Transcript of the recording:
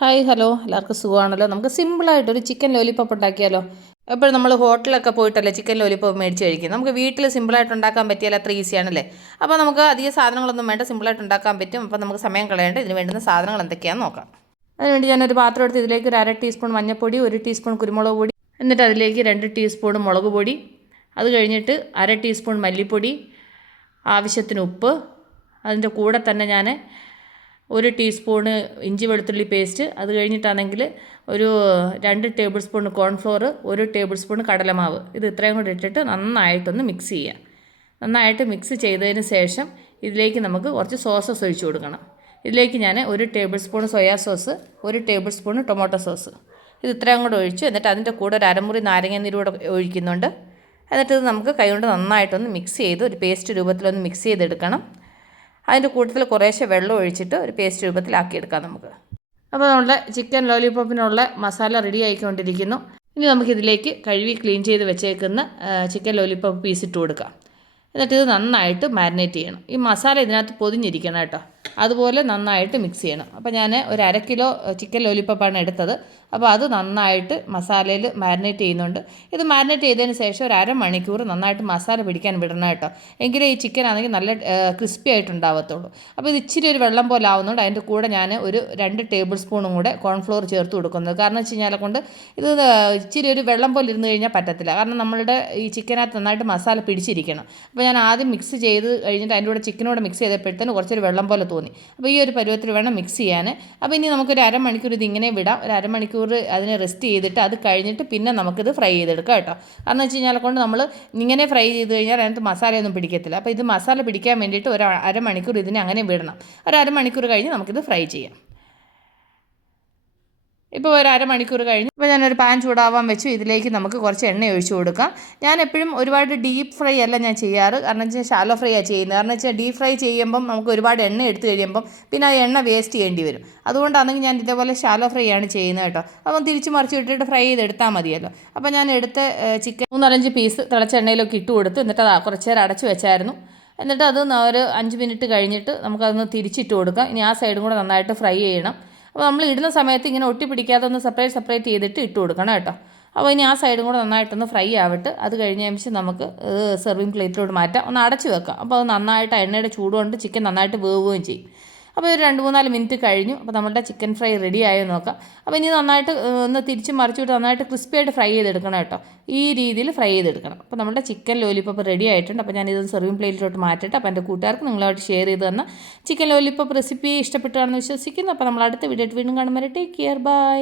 Hi hello എല്ലാവർക്കും സുഖമാണല്ലോ. നമുക്ക് സിമ്പിളായിട്ടൊരു ചിക്കൻ ലോലിപ്പോപ്പ് ഉണ്ടാക്കിയാലോ. എപ്പോഴും നമ്മൾ ഹോട്ടലൊക്കെ പോയിട്ടല്ലേ ചിക്കൻ ലോലിപ്പോപ്പ് മേടിച്ച് കഴിക്കും. നമുക്ക് വീട്ടിൽ സിമ്പിളായിട്ട് ഉണ്ടാക്കാൻ പറ്റിയാൽ അത്ര ഈസിയാണല്ലേ. അപ്പോൾ നമുക്ക് അധികം സാധനങ്ങളൊന്നും വേണ്ട, സിമ്പിളായിട്ട് ഉണ്ടാക്കാൻ പറ്റും. അപ്പോൾ നമുക്ക് സമയം കളയേണ്ട. ഇതിന് വേണ്ടുന്ന സാധനങ്ങൾ എന്തൊക്കെയാണെന്ന് നോക്കാം. അതിനുവേണ്ടി ഞാനൊരു പാത്രം എടുത്ത് ഇതിലേക്ക് ഒരു 1/2 ടീസ്പൂൺ മഞ്ഞൾപ്പൊടി, 1 ടീസ്പൂൺ കുരുമുളക് പൊടി, എന്നിട്ട് അതിലേക്ക് 2 ടീസ്പൂൺ മുളക് പൊടി, അത് കഴിഞ്ഞിട്ട് 1/2 ടീസ്പൂൺ മല്ലിപ്പൊടി, ആവശ്യത്തിന് ഉപ്പ്, അതിൻ്റെ കൂടെ തന്നെ ഞാൻ 1 ടീസ്പൂണ് ഇഞ്ചി വെളുത്തുള്ളി പേസ്റ്റ്, അത് കഴിഞ്ഞിട്ടാണെങ്കിൽ ഒരു 2 table spoon cornflour, 1 table spoon കടലമാവ്, ഇത് ഇത്രയും കൂടി ഇട്ടിട്ട് നന്നായിട്ടൊന്ന് മിക്സ് ചെയ്യുക. നന്നായിട്ട് മിക്സ് ചെയ്തതിന് ശേഷം ഇതിലേക്ക് നമുക്ക് കുറച്ച് സോസസ് ഒഴിച്ചു കൊടുക്കണം. ഇതിലേക്ക് ഞാൻ 1 table spoon soya sauce, 1 table spoon tomato sauce, ഇത് ഇത്രയും കൂടെ ഒഴിച്ചു. എന്നിട്ട് അതിൻ്റെ കൂടെ ഒരു അരമുറി നാരങ്ങ നീരൂടെ ഒഴിക്കുന്നുണ്ട്. എന്നിട്ട് ഇത് നമുക്ക് കൈകൊണ്ട് നന്നായിട്ടൊന്ന് മിക്സ് ചെയ്ത് ഒരു പേസ്റ്റ് രൂപത്തിലൊന്ന് മിക്സ് ചെയ്തെടുക്കണം. അതിൻ്റെ കൂട്ടത്തിൽ കുറേശ്ശെ വെള്ളം ഒഴിച്ചിട്ട് ഒരു പേസ്റ്റ് രൂപത്തിലാക്കിയെടുക്കാം നമുക്ക്. അപ്പോൾ നമ്മുടെ ചിക്കൻ ലോലിപോപ്പിനുള്ള മസാല റെഡി ആയിക്കൊണ്ടിരിക്കുന്നു. ഇനി നമുക്കിതിലേക്ക് കഴുകി ക്ലീൻ ചെയ്ത് വെച്ചേക്കുന്ന ചിക്കൻ ലോലിപോപ്പ് പീസ് ഇട്ട് കൊടുക്കാം. എന്നിട്ട് ഇത് നന്നായിട്ട് മാരിനേറ്റ് ചെയ്യണം. ഈ മസാല ഇതിനകത്ത് പൊതിഞ്ഞിരിക്കണം കേട്ടോ. അതുപോലെ നന്നായിട്ട് മിക്സ് ചെയ്യണം. അപ്പോൾ ഞാൻ ഒരു 1/2 കിലോ ചിക്കൻ ലോലിപോപ്പാണ് എടുത്തത്. അപ്പോൾ അത് നന്നായിട്ട് മസാലയിൽ മാരിനേറ്റ് ചെയ്യുന്നുണ്ട്. ഇത് മാരിനേറ്റ് ചെയ്തതിന് ശേഷം ഒരു 1/2 മണിക്കൂർ നന്നായിട്ട് മസാല പിടിക്കാൻ വിടണം കേട്ടോ. എങ്കിലേ ഈ ചിക്കൻ ആണെങ്കിൽ നല്ല ക്രിസ്പി ആയിട്ടുണ്ടാവത്തുള്ളൂ. അപ്പോൾ ഇത് ഇച്ചിരി ഒരു വെള്ളം പോലെ ആവുന്നുണ്ട്. അതിൻ്റെ കൂടെ ഞാൻ ഒരു 2 ടേബിൾ സ്പൂണും കൂടെ കോൺഫ്ലോർ ചേർത്ത് കൊടുക്കുന്നത്. കാരണം വെച്ച് കഴിഞ്ഞാൽ കൊണ്ട് ഇത് ഇച്ചിരി ഒരു വെള്ളം പോലെ ഇരുന്ന് കഴിഞ്ഞാൽ പറ്റത്തില്ല. കാരണം നമ്മളുടെ ഈ ചിക്കനകത്ത് നന്നായിട്ട് മസാല പിടിച്ചിരിക്കണം. അപ്പോൾ ഞാൻ ആദ്യം മിക്സ് ചെയ്ത് കഴിഞ്ഞിട്ട് അതിൻ്റെ കൂടെ ചിക്കനോട് മിക്സ് ചെയ്തപ്പോഴത്തേന് കുറച്ചൊരു വെള്ളം പോലെ തോന്നി. അപ്പോൾ ഈ ഒരു പരുവത്തിൽ വേണം മിക്സ് ചെയ്യാൻ. അപ്പോൾ ഇനി നമുക്കൊരു 1/2 മണിക്കൂർ ഇതിങ്ങനെ വിടാം. ഒരു 1/2 മണിക്കൂർ അതിനെ റെസ്റ്റ് ചെയ്തിട്ട് അത് കഴിഞ്ഞിട്ട് പിന്നെ നമുക്കിത് ഫ്രൈ ചെയ്തെടുക്കാം കേട്ടോ. കാരണം വെച്ച് കഴിഞ്ഞാൽ കൊണ്ട് നമ്മൾ ഇങ്ങനെ ഫ്രൈ ചെയ്ത് കഴിഞ്ഞാൽ അതിനകത്ത് മസാലയൊന്നും പിടിക്കത്തില്ല. അപ്പോൾ ഇത് മസാല പിടിക്കാൻ വേണ്ടിയിട്ട് ഒരു 1/2 മണിക്കൂർ ഇതിനെ അങ്ങനെ വിടണം. ഒരു 1/2 മണിക്കൂർ കഴിഞ്ഞ് നമുക്കിത് ഫ്രൈ ചെയ്യാം. ഇപ്പോൾ ഒരു 1/2 മണിക്കൂർ കഴിഞ്ഞ് ഇപ്പോൾ ഞാനൊരു പാൻ ചൂടാവാൻ വെച്ചു. ഇതിലേക്ക് നമുക്ക് കുറച്ച് എണ്ണ ഒഴിച്ചു കൊടുക്കാം. ഞാൻ എപ്പോഴും ഒരുപാട് ഡീപ്പ് ഫ്രൈ അല്ല ഞാൻ ചെയ്യാറ്. കാരണം വെച്ചാൽ ഷാലോ ഫ്രൈ ആണ് ചെയ്യുന്നത്. കാരണം വെച്ചാൽ ഡീപ്പ് ഫ്രൈ ചെയ്യുമ്പം നമുക്ക് ഒരുപാട് എണ്ണ എടുത്ത് കഴിയുമ്പം പിന്നെ ആ എണ്ണ വേസ്റ്റ് ചെയ്യേണ്ടി വരും. അതുകൊണ്ടാണെങ്കിൽ ഞാൻ ഇതേപോലെ ഷാലോ ഫ്രൈ ആണ് ചെയ്യുന്നത് കേട്ടോ. അപ്പം തിരിച്ച് മറിച്ച് ഇട്ടിട്ട് ഫ്രൈ ചെയ്തെടുത്താൽ മതിയല്ലോ. അപ്പോൾ ഞാൻ എടുത്ത ചിക്കൻ 3-4 പീസ് തിളച്ച എണ്ണയിലൊക്കെ ഇട്ട് കൊടുത്ത് എന്നിട്ട് അത് കുറച്ച് നേരം അടച്ച് വെച്ചായിരുന്നു. എന്നിട്ട് അത് ഒരു 5 മിനിറ്റ് കഴിഞ്ഞിട്ട് നമുക്കതൊന്ന് തിരിച്ചിട്ട് കൊടുക്കാം. ഇനി ആ സൈഡും കൂടെ നന്നായിട്ട് ഫ്രൈ ചെയ്യണം. അപ്പോൾ നമ്മൾ ഇടുന്ന സമയത്ത് ഇങ്ങനെ ഒട്ടി പിടിക്കാതെ ഒന്ന് സെപ്പറേറ്റ് ചെയ്തിട്ട് ഇട്ട് കൊടുക്കണം കേട്ടോ. അപ്പോൾ ഇനി ആ സൈഡും കൂടെ നന്നായിട്ടൊന്ന് ഫ്രൈ ആവട്ടെ. അത് കഴിഞ്ഞ ശേഷം നമുക്ക് സെർവിങ് പ്ലേറ്റിലോട്ട് മാറ്റാം. ഒന്ന് അടച്ച് വെക്കാം. അപ്പോൾ അത് നന്നായിട്ട് എണ്ണയുടെ ചൂടുകൊണ്ട് ചിക്കൻ നന്നായിട്ട് വേവുകയും ചെയ്യും. അപ്പോൾ ഒരു 2-3-4 മിനിറ്റ് കഴിഞ്ഞു. അപ്പോൾ നമ്മുടെ ചിക്കൻ ഫ്രൈ റെഡി ആയോ നോക്കാം. അപ്പോൾ ഇനി നന്നായിട്ട് ഒന്ന് തിരിച്ച് മറിച്ചിട്ട് നന്നായിട്ട് ക്രിസ്പിയായിട്ട് ഫ്രൈ ചെയ്തെടുക്കണം കേട്ടോ. ഈ രീതിയിൽ ഫ്രൈ ചെയ്തെടുക്കണം. അപ്പോൾ നമ്മുടെ ചിക്കൻ ലോലിപോപ്പ് റെഡി ആയിട്ടുണ്ട്. അപ്പോൾ ഞാനിത് സെർവിങ് പ്ലേറ്റിലോട്ട് മാറ്റട്ടെ. അപ്പോൾ എൻ്റെ കൂട്ടുകാർക്ക് നിങ്ങളായിട്ട് ഷെയർ ചെയ്ത് തന്ന ചിക്കൻ ലോലിപോപ്പ് റെസിപ്പി ഇഷ്ടപ്പെട്ടാണെന്ന് വിശ്വസിക്കുന്നു. അപ്പോൾ നമ്മൾ അടുത്ത വീഡിയോ വീണ്ടും കാണുമ്പോൾ ടേക്ക് കെയർ, ബൈ.